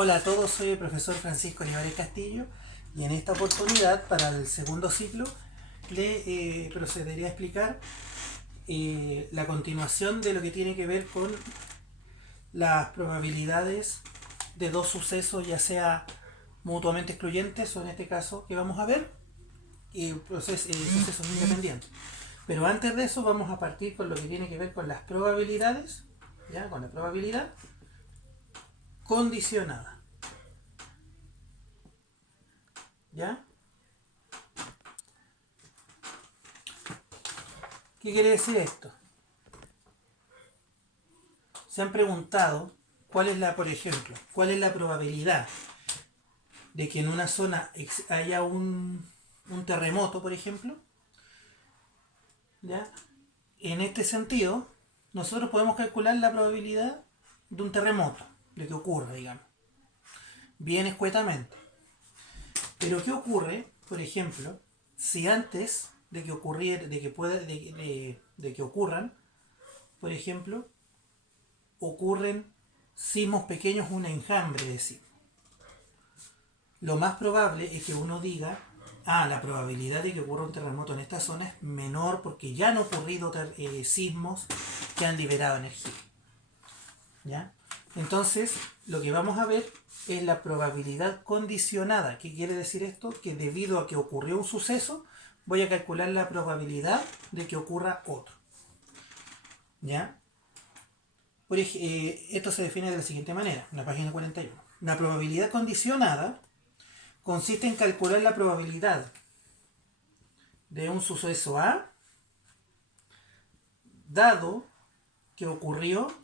Hola a todos, soy el profesor Francisco Olivares Castillo y en esta oportunidad, para el segundo ciclo, le procederé a explicar la continuación de lo que tiene que ver con las probabilidades de dos sucesos, ya sea mutuamente excluyentes o en este caso que vamos a ver, sucesos independientes. Pero antes de eso vamos a partir con lo que tiene que ver con las probabilidades, ¿ya? Con la probabilidad condicionada. ¿Ya? ¿Qué quiere decir esto? Se han preguntado por ejemplo, cuál es la probabilidad de que en una zona haya un terremoto, por ejemplo. ¿Ya? En este sentido, nosotros podemos calcular la probabilidad de un terremoto, de que ocurra, digamos, bien escuetamente. Pero ¿qué ocurre, por ejemplo, si antes de que ocurriera, de que ocurran, por ejemplo, ocurren sismos pequeños, un enjambre de sismos? Lo más probable es que uno diga, la probabilidad de que ocurra un terremoto en esta zona es menor porque ya han ocurrido sismos que han liberado energía. ¿Ya? Entonces, lo que vamos a ver es la probabilidad condicionada. ¿Qué quiere decir esto? Que debido a que ocurrió un suceso, voy a calcular la probabilidad de que ocurra otro. ¿Ya? Esto se define de la siguiente manera, en la página 41. La probabilidad condicionada consiste en calcular la probabilidad de un suceso A dado que ocurrió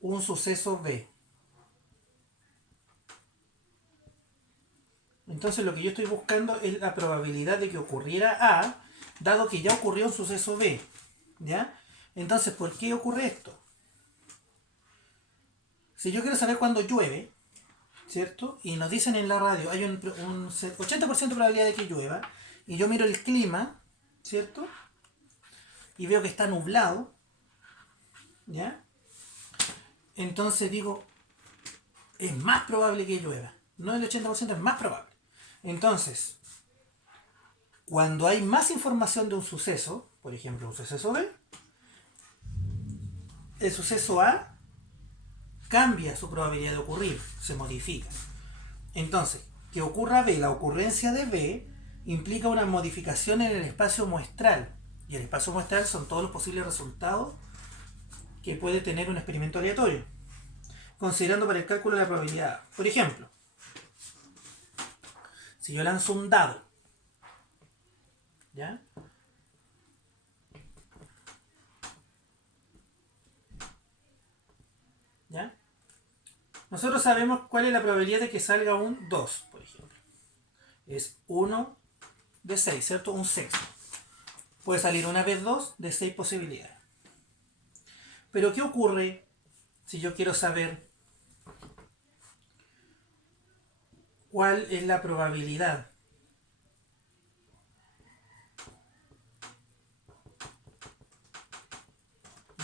un suceso B. Entonces lo que yo estoy buscando es la probabilidad de que ocurriera A dado que ya ocurrió un suceso B. ¿Ya? Entonces, ¿por qué ocurre esto? Si yo quiero saber cuándo llueve, ¿cierto? Y nos dicen en la radio, hay un 80% de probabilidad de que llueva, y yo miro el clima, ¿cierto? Y veo que está nublado, ¿ya? Entonces digo, es más probable que llueva. No el 80%, es más probable. Entonces, cuando hay más información de un suceso, por ejemplo, un suceso B, el suceso A cambia su probabilidad de ocurrir, se modifica. Entonces, que ocurra B, la ocurrencia de B, implica una modificación en el espacio muestral. Y el espacio muestral son todos los posibles resultados que puede tener un experimento aleatorio, considerando para el cálculo de la probabilidad. Por ejemplo, si yo lanzo un dado, ¿ya? ¿Ya? Nosotros sabemos cuál es la probabilidad de que salga un 2, por ejemplo. Es 1 de 6, ¿cierto? Un sexto. Puede salir una vez 2 de 6 posibilidades. Pero ¿qué ocurre si yo quiero saber cuál es la probabilidad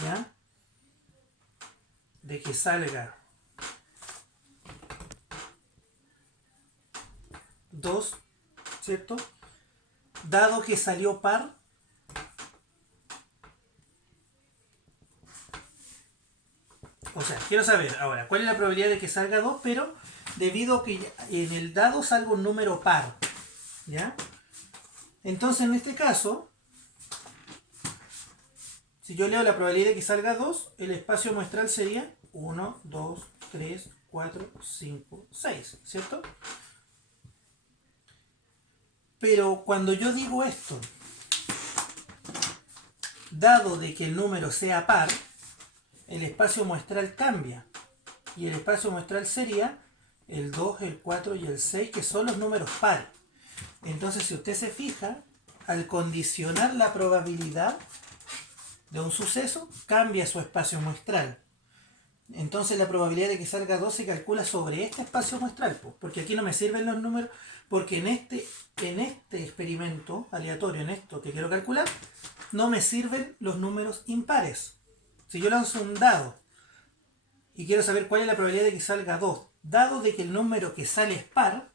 ¿ya? de que salga 2, ¿cierto? Dado que salió par, o sea, quiero saber ahora cuál es la probabilidad de que salga 2, pero debido a que en el dado salga un número par, ¿ya? Entonces, en este caso, si yo leo la probabilidad de que salga 2, el espacio muestral sería 1, 2, 3, 4, 5, 6, ¿cierto? Pero cuando yo digo esto, dado de que el número sea par, el espacio muestral cambia. Y el espacio muestral sería el 2, el 4 y el 6, que son los números pares. Entonces, si usted se fija, al condicionar la probabilidad de un suceso, cambia su espacio muestral. Entonces la probabilidad de que salga 2 se calcula sobre este espacio muestral, porque aquí no me sirven los números, porque en este experimento aleatorio, en esto que quiero calcular, no me sirven los números impares. Si yo lanzo un dado y quiero saber cuál es la probabilidad de que salga 2, dado de que el número que sale es par,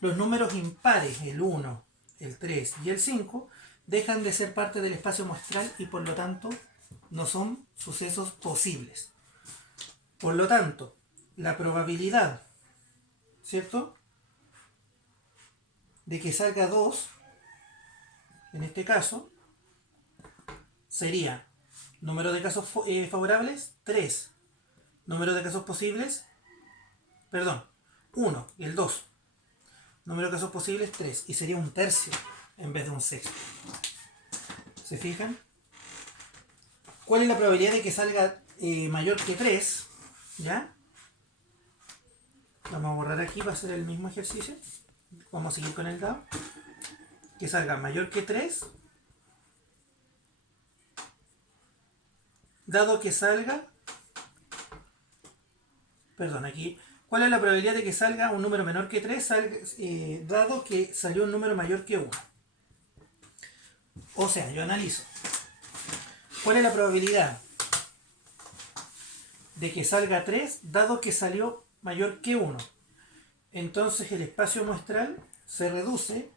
los números impares, el 1, el 3 y el 5, dejan de ser parte del espacio muestral y por lo tanto no son sucesos posibles. Por lo tanto, la probabilidad, ¿cierto?, de que salga 2, en este caso, sería número de casos favorables, 3. Número de casos posibles, 1 y el 2. Número de casos posibles, 3. Y sería un tercio en vez de un sexto. ¿Se fijan? ¿Cuál es la probabilidad de que salga mayor que 3? ¿Ya? Vamos a borrar aquí para hacer el mismo ejercicio. Vamos a seguir con el dado. Que salga mayor que 3. Dado que salga... Perdón, aquí... ¿Cuál es la probabilidad de que salga un número menor que 3 dado que salió un número mayor que 1? O sea, yo analizo. ¿Cuál es la probabilidad de que salga 3 dado que salió mayor que 1? Entonces el espacio muestral se reduce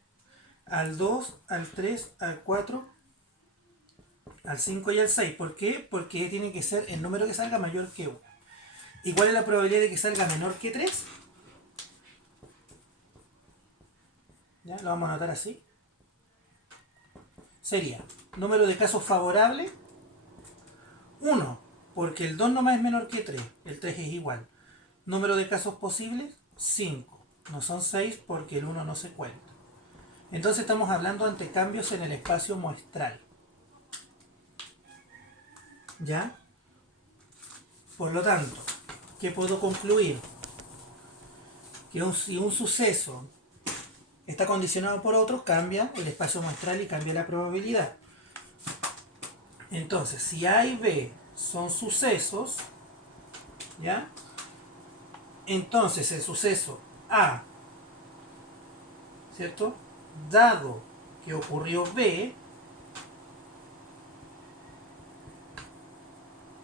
al 2, al 3, al 4, al 5 y al 6. ¿Por qué? Porque tiene que ser el número que salga mayor que 1. ¿Y cuál es la probabilidad de que salga menor que 3? ¿Ya? Lo vamos a anotar así. Sería número de casos favorables 1, porque el 2 nomás es menor que 3, el 3 es igual. Número de casos posibles 5, no son 6 porque el 1 no se cuenta. Entonces estamos hablando ante cambios en el espacio muestral. ¿Ya? Por lo tanto, ¿qué puedo concluir? Que si un suceso está condicionado por otro, cambia el espacio muestral y cambia la probabilidad. Entonces, si A y B son sucesos, ¿ya? Entonces el suceso A, ¿cierto?, dado que ocurrió B,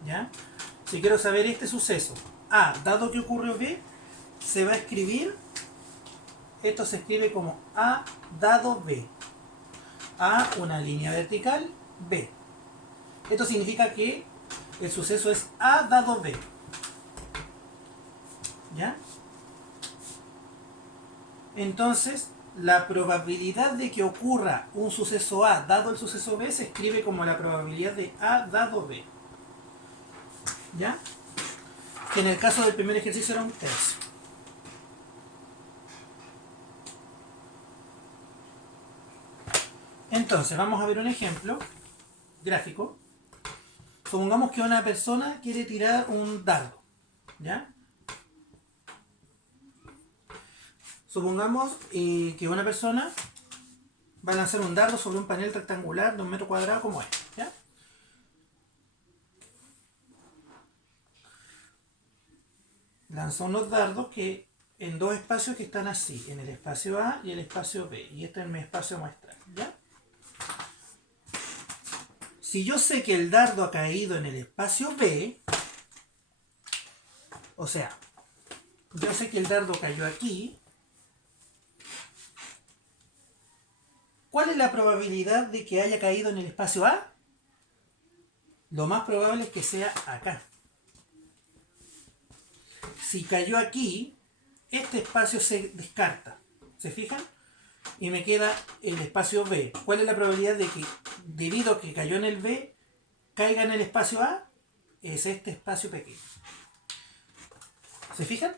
¿ya? Si quiero saber este suceso A, dado que ocurrió B, se va a escribir, esto se escribe como A dado B. A, una línea vertical, B. Esto significa que el suceso es A dado B. ¿Ya? Entonces, la probabilidad de que ocurra un suceso A dado el suceso B se escribe como la probabilidad de A dado B. ¿Ya? Que en el caso del primer ejercicio era un tercio. Entonces, vamos a ver un ejemplo gráfico. Supongamos que una persona quiere tirar un dardo. ¿Ya? Supongamos que una persona va a lanzar un dardo sobre un panel rectangular de 1 metro cuadrado como este. ¿Ya? Lanza unos dardos que en dos espacios que están así, en el espacio A y el espacio B. Y este es mi espacio muestral. ¿Ya? Si yo sé que el dardo ha caído en el espacio B, o sea, yo sé que el dardo cayó aquí, ¿cuál es la probabilidad de que haya caído en el espacio A? Lo más probable es que sea acá. Si cayó aquí, este espacio se descarta. ¿Se fijan? Y me queda el espacio B. ¿Cuál es la probabilidad de que, debido a que cayó en el B, caiga en el espacio A? Es este espacio pequeño. ¿Se fijan?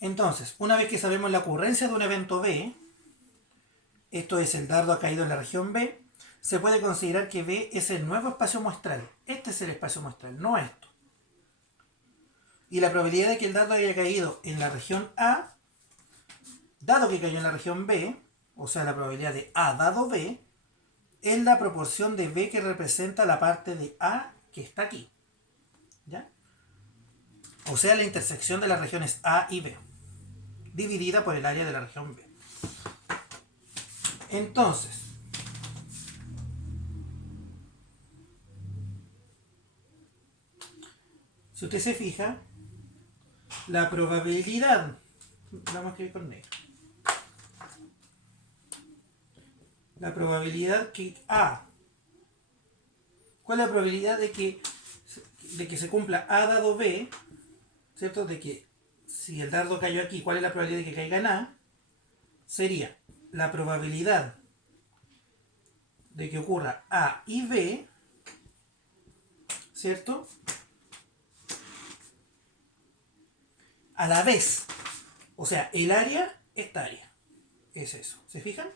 Entonces, una vez que sabemos la ocurrencia de un evento B, esto es, el dardo ha caído en la región B, se puede considerar que B es el nuevo espacio muestral. Este es el espacio muestral, no esto. Y la probabilidad de que el dardo haya caído en la región A, dado que cayó en la región B, o sea, la probabilidad de A dado B, es la proporción de B que representa la parte de A que está aquí. ¿Ya? O sea, la intersección de las regiones A y B, dividida por el área de la región B. Entonces, Si usted se fija, la probabilidad, vamos a escribir con negro, la probabilidad que A, ¿cuál es la probabilidad de que se cumpla A dado B? ¿Cierto? De que si el dardo cayó aquí, ¿cuál es la probabilidad de que caiga en A? Sería la probabilidad de que ocurra A y B, ¿cierto? A la vez. O sea, el área, esta área. Es eso. ¿Se fijan?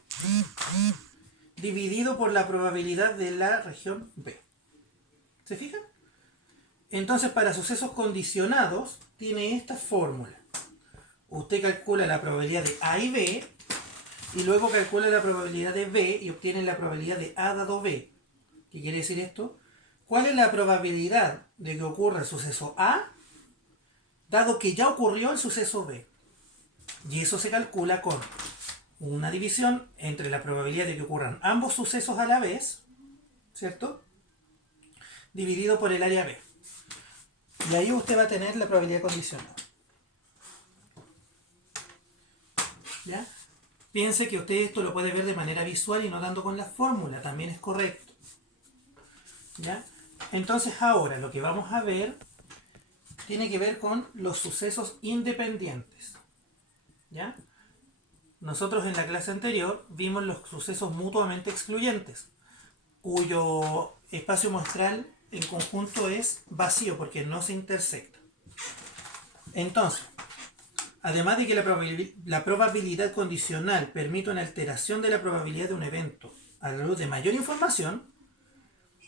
Dividido por la probabilidad de la región B. ¿Se fijan? Entonces, para sucesos condicionados, tiene esta fórmula. Usted calcula la probabilidad de A y B, y luego calcula la probabilidad de B y obtiene la probabilidad de A dado B. ¿Qué quiere decir esto? ¿Cuál es la probabilidad de que ocurra el suceso A, dado que ya ocurrió el suceso B? Y eso se calcula con una división entre la probabilidad de que ocurran ambos sucesos a la vez, ¿cierto? Dividido por el área B. Y ahí usted va a tener la probabilidad condicional. ¿Ya? Piense que usted esto lo puede ver de manera visual y no dando con la fórmula, también es correcto. ¿Ya? Entonces ahora lo que vamos a ver tiene que ver con los sucesos independientes. ¿Ya? Nosotros en la clase anterior vimos los sucesos mutuamente excluyentes, cuyo espacio muestral en conjunto es vacío porque no se intersecta. Entonces, además de que la probabilidad condicional permite una alteración de la probabilidad de un evento a la luz de mayor información,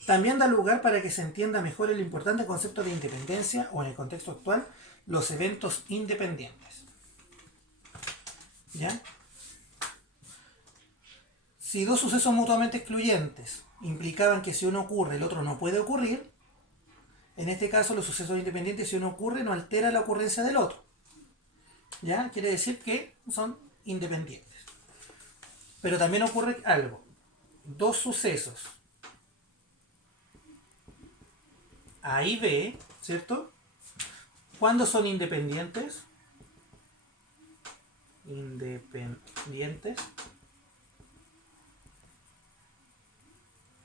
también da lugar para que se entienda mejor el importante concepto de independencia, o en el contexto actual, los eventos independientes. ¿Ya? Si dos sucesos mutuamente excluyentes implicaban que si uno ocurre el otro no puede ocurrir, en este caso los sucesos independientes, si uno ocurre, no altera la ocurrencia del otro. ¿Ya? Quiere decir que son independientes. Pero también ocurre algo. Dos sucesos A y B, ¿cierto? ¿Cuándo son independientes? Independientes.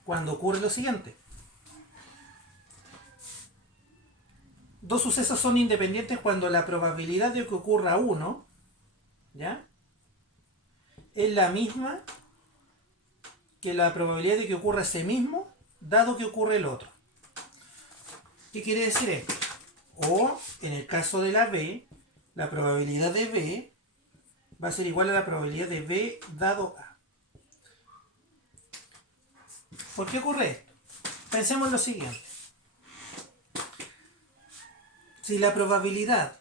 Cuando ocurre lo siguiente. Dos sucesos son independientes cuando la probabilidad de que ocurra uno, ¿ya?, es la misma que la probabilidad de que ocurra ese mismo, dado que ocurre el otro. ¿Qué quiere decir esto? O, en el caso de la B, la probabilidad de B va a ser igual a la probabilidad de B dado A. ¿Por qué ocurre esto? Pensemos en lo siguiente. Si la probabilidad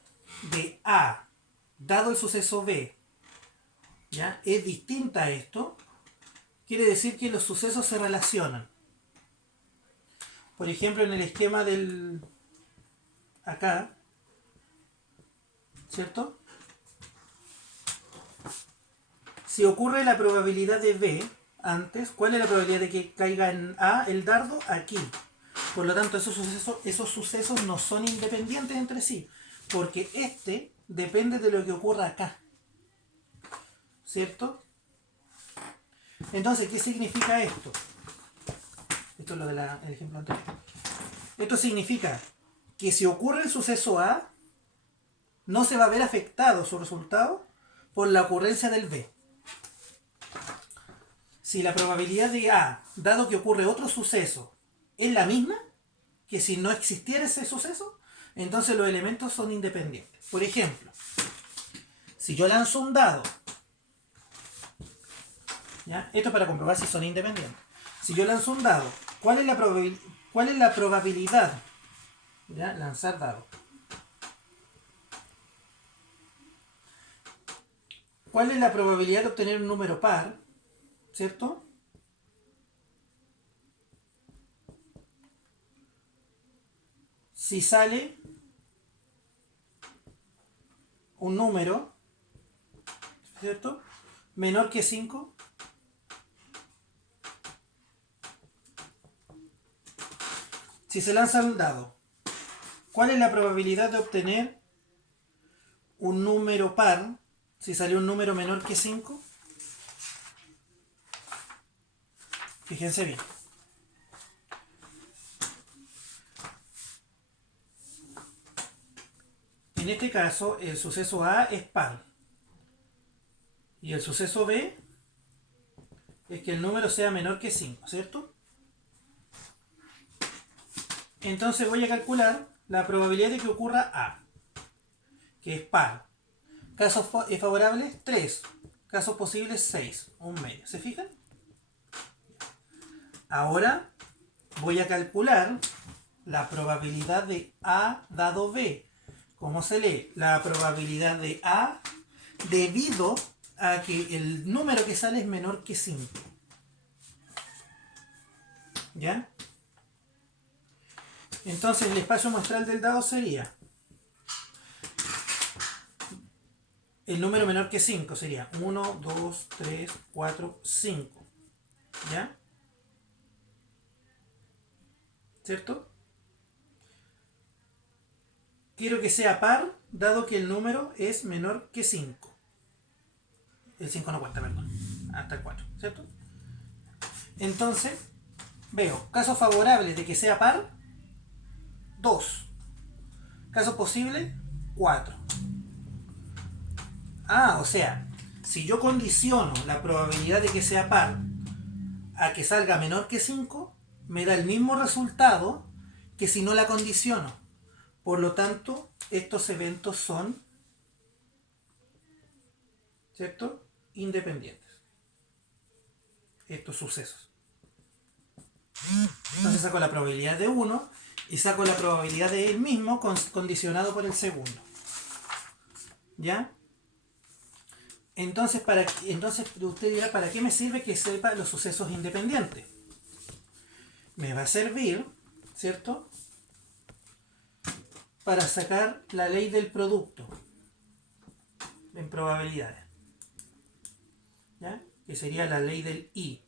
de A, dado el suceso B, ¿ya?, es distinta a esto, quiere decir que los sucesos se relacionan. Por ejemplo, en el esquema del... acá, ¿cierto? Si ocurre la probabilidad de B antes, ¿cuál es la probabilidad de que caiga en A el dardo? Aquí. Por lo tanto, esos sucesos no son independientes entre sí, porque este depende de lo que ocurra acá. ¿Cierto? Entonces, ¿qué significa esto? Esto es lo del ejemplo anterior. Esto significa que si ocurre el suceso A, no se va a ver afectado su resultado por la ocurrencia del B. Si la probabilidad de A, dado que ocurre otro suceso, es la misma que si no existiera ese suceso, entonces los elementos son independientes. Por ejemplo, si yo lanzo un dado, ¿ya?, esto es para comprobar si son independientes. Si yo lanzo un dado, ¿cuál es la probabilidad? ¿Ya? Lanzar dado. ¿Cuál es la probabilidad de obtener un número par? ¿Cierto? Si sale un número, ¿cierto?, menor que 5, si se lanza un dado ¿Cuál es la probabilidad de obtener un número par si salió un número menor que 5? Fíjense bien. En este caso, el suceso A es par. Y el suceso B es que el número sea menor que 5, ¿cierto? Entonces voy a calcular la probabilidad de que ocurra A, que es par. Casos favorables, 3. Casos posibles, 6. Un medio. ¿Se fijan? Ahora voy a calcular la probabilidad de A dado B. ¿Cómo se lee? La probabilidad de A debido a que el número que sale es menor que 5. ¿Ya? Entonces el espacio muestral del dado sería el número menor que 5, sería 1, 2, 3, 4, 5. ¿Ya? ¿Cierto? Quiero que sea par, dado que el número es menor que 5. El 5 no cuenta, perdón. Hasta el 4, ¿cierto? Entonces, veo casos favorables de que sea par, 2. Caso posible, 4. O sea, si yo condiciono la probabilidad de que sea par a que salga menor que 5, me da el mismo resultado que si no la condiciono. Por lo tanto, estos eventos son, ¿cierto?, independientes. Estos sucesos. Entonces saco la probabilidad de uno y saco la probabilidad de él mismo condicionado por el segundo. ¿Ya? Entonces usted dirá, ¿para qué me sirve que sepa los sucesos independientes? Me va a servir, ¿cierto?, para sacar la ley del producto en probabilidades. ¿Ya? Que sería la ley del I.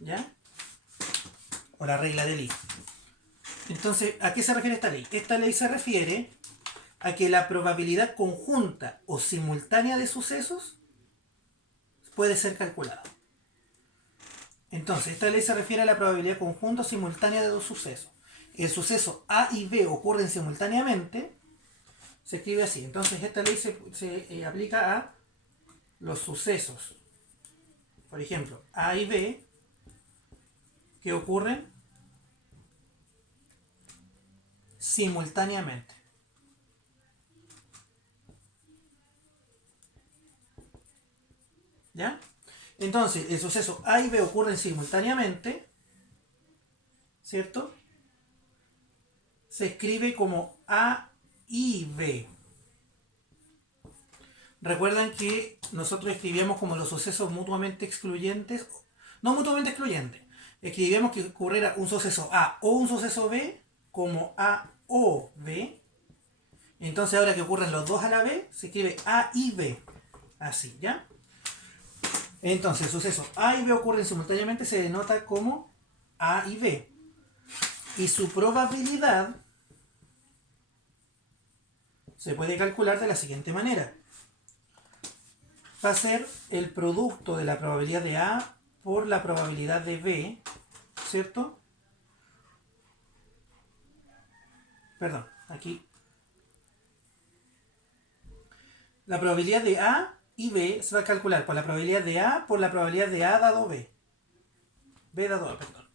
¿Ya? O la regla del I. Entonces, ¿a qué se refiere esta ley? Esta ley se refiere a que la probabilidad conjunta o simultánea de sucesos puede ser calculada. Entonces, esta ley se refiere a la probabilidad conjunta o simultánea de dos sucesos. El suceso A y B ocurren simultáneamente, se escribe así. Entonces, esta ley se aplica a los sucesos, por ejemplo, A y B, que ocurren simultáneamente. ¿Ya? Entonces, el suceso A y B ocurren simultáneamente, ¿cierto? Se escribe como A y B. Recuerdan que nosotros escribíamos como los sucesos mutuamente excluyentes, no mutuamente excluyentes, escribíamos que ocurriera un suceso A o un suceso B como A o B. Entonces ahora que ocurren los dos a la vez, se escribe A y B. Así, ¿ya? Entonces el suceso A y B ocurren simultáneamente, se denota como A y B. Y su probabilidad se puede calcular de la siguiente manera. Va a ser el producto de la probabilidad de A por la probabilidad de B, ¿cierto? Perdón, aquí. La probabilidad de A y B se va a calcular por la probabilidad de A por la probabilidad de A dado B. B dado A, perdón.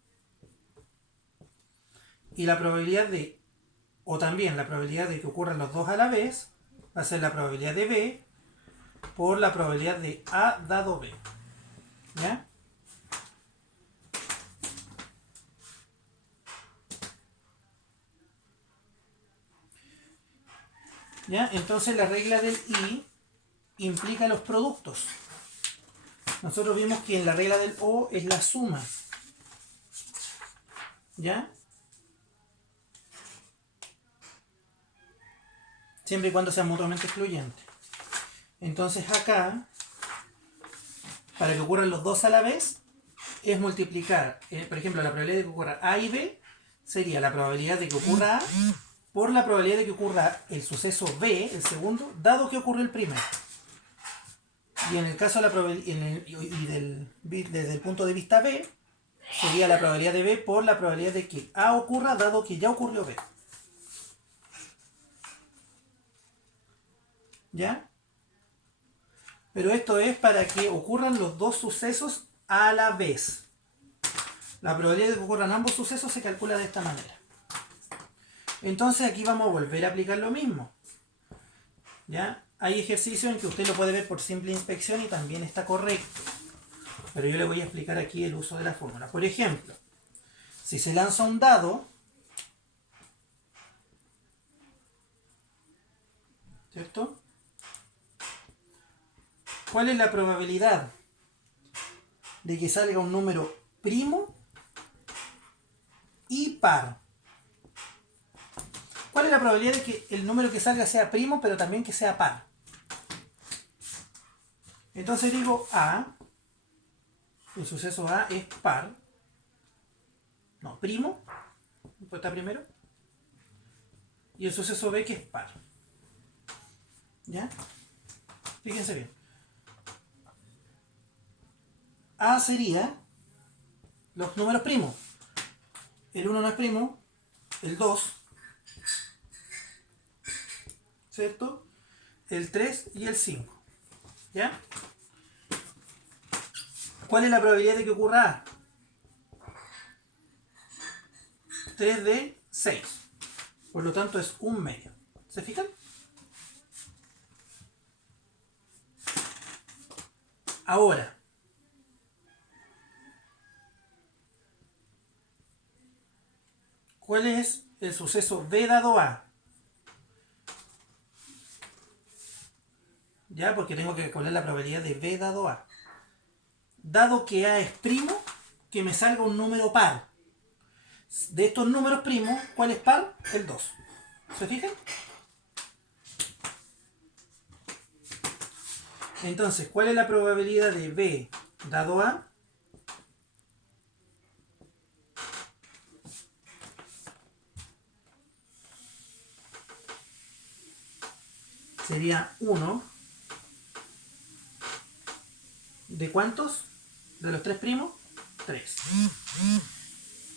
Y la probabilidad de, o también la probabilidad de que ocurran los dos a la vez, va a ser la probabilidad de B por la probabilidad de A dado B. ¿Ya? ¿Ya? Entonces la regla del I implica los productos. Nosotros vimos que en la regla del O es la suma. ¿Ya? Siempre y cuando sean mutuamente excluyentes. Entonces acá, para que ocurran los dos a la vez, es multiplicar, por ejemplo, la probabilidad de que ocurra A y B sería la probabilidad de que ocurra A por la probabilidad de que ocurra el suceso B, el segundo, dado que ocurrió el primero. Y en el caso de la desde el punto de vista B, sería la probabilidad de B por la probabilidad de que A ocurra, dado que ya ocurrió B. ¿Ya? Pero esto es para que ocurran los dos sucesos a la vez. La probabilidad de que ocurran ambos sucesos se calcula de esta manera. Entonces aquí vamos a volver a aplicar lo mismo. ¿Ya? Hay ejercicios en que usted lo puede ver por simple inspección y también está correcto. Pero yo le voy a explicar aquí el uso de la fórmula. Por ejemplo, si se lanza un dado, ¿cierto? ¿Cuál es la probabilidad de que salga un número primo y par? ¿Cuál es la probabilidad de que el número que salga sea primo, pero también que sea par? Entonces digo A, el suceso A es par, no, primo, pues está primero, y el suceso B que es par. ¿Ya? Fíjense bien. A sería los números primos. El 1 no es primo, el 2, ¿cierto? El 3 y el 5. ¿Ya? ¿Cuál es la probabilidad de que ocurra A? 3 de 6. Por lo tanto es un medio. ¿Se fijan? Ahora, ¿cuál es el suceso B dado A? ¿Ya? Porque tengo que calcular la probabilidad de B dado A. Dado que A es primo, que me salga un número par. De estos números primos, ¿cuál es par? El 2. ¿Se fijan? Entonces, ¿cuál es la probabilidad de B dado A? Sería 1. ¿De cuántos? ¿De los 3 primos? 3.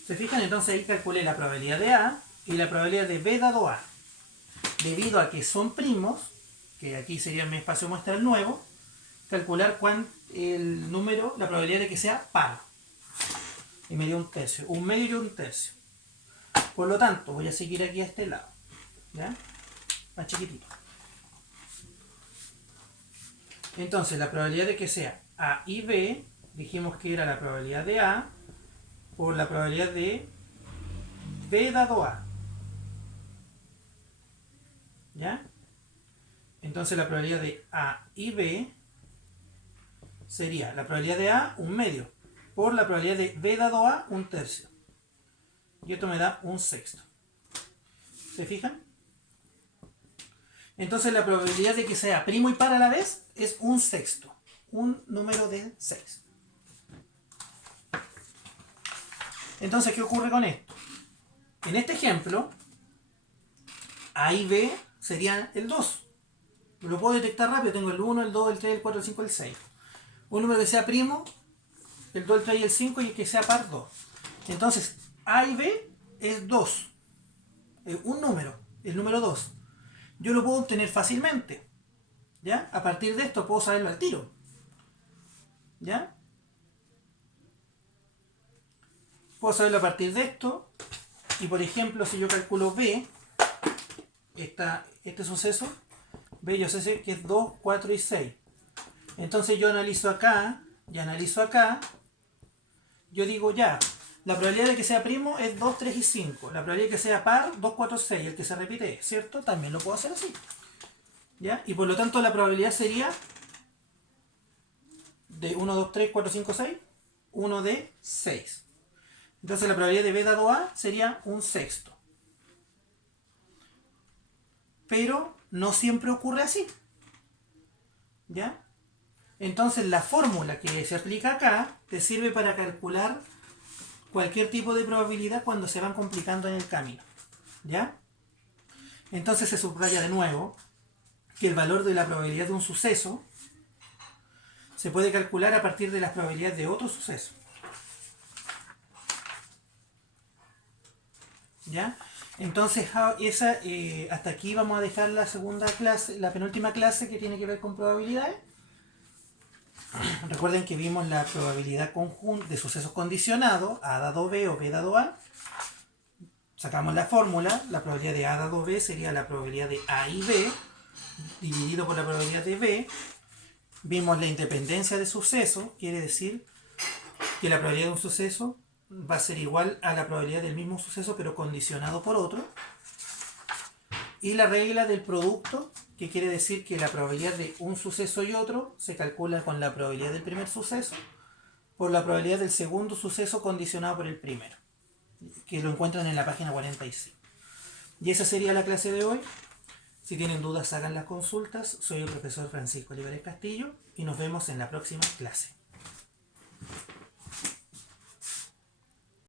¿Se fijan? Entonces ahí calculé la probabilidad de A y la probabilidad de B dado A. Debido a que son primos, que aquí sería mi espacio muestral nuevo, calcular el número, la probabilidad de que sea par. Y me dio un tercio, un medio y un tercio. Por lo tanto, voy a seguir aquí a este lado. ¿Ya? Más chiquitito. Entonces, la probabilidad de que sea A y B, dijimos que era la probabilidad de A por la probabilidad de B dado A. ¿Ya? Entonces la probabilidad de A y B sería la probabilidad de A, un medio, por la probabilidad de B dado A, un tercio. Y esto me da un sexto. ¿Se fijan? Entonces la probabilidad de que sea primo y par a la vez es un sexto. Un número de 6. Entonces, ¿qué ocurre con esto? En este ejemplo, A y B serían el 2. Lo puedo detectar rápido. Tengo el 1, el 2, el 3, el 4, el 5, el 6. Un número que sea primo, el 2, el 3 y el 5, y el que sea par 2. Entonces, A y B es 2. Un número, el número 2. Yo lo puedo obtener fácilmente. ¿Ya? A partir de esto puedo saberlo al tiro. ¿Ya? Puedo saberlo a partir de esto. Y por ejemplo, si yo calculo B, este suceso, B yo sé que es 2, 4 y 6. Entonces yo analizo acá, y analizo acá. Yo digo ya, la probabilidad de que sea primo es 2, 3 y 5. La probabilidad de que sea par, 2, 4, 6. El que se repite, ¿cierto? También lo puedo hacer así. ¿Ya? Y por lo tanto la probabilidad sería de 1, 2, 3, 4, 5, 6. 1 de 6. Entonces la probabilidad de B dado A sería un sexto. Pero no siempre ocurre así. ¿Ya? Entonces la fórmula que se aplica acá te sirve para calcular cualquier tipo de probabilidad cuando se van complicando en el camino. ¿Ya? Entonces se subraya de nuevo que el valor de la probabilidad de un suceso se puede calcular a partir de las probabilidades de otro suceso. ¿Ya? Entonces hasta aquí vamos a dejar la segunda clase, la penúltima clase que tiene que ver con probabilidades. Recuerden que vimos la probabilidad conjunta de sucesos condicionados, A dado B o B dado A. Sacamos la fórmula, la probabilidad de A dado B sería la probabilidad de A y B, dividido por la probabilidad de B. Vimos la independencia de suceso, quiere decir que la probabilidad de un suceso va a ser igual a la probabilidad del mismo suceso pero condicionado por otro. Y la regla del producto, que quiere decir que la probabilidad de un suceso y otro se calcula con la probabilidad del primer suceso por la probabilidad del segundo suceso condicionado por el primero, que lo encuentran en la página 45. Y esa sería la clase de hoy. Si tienen dudas, hagan las consultas. Soy el profesor Francisco Olivares Castillo y nos vemos en la próxima clase.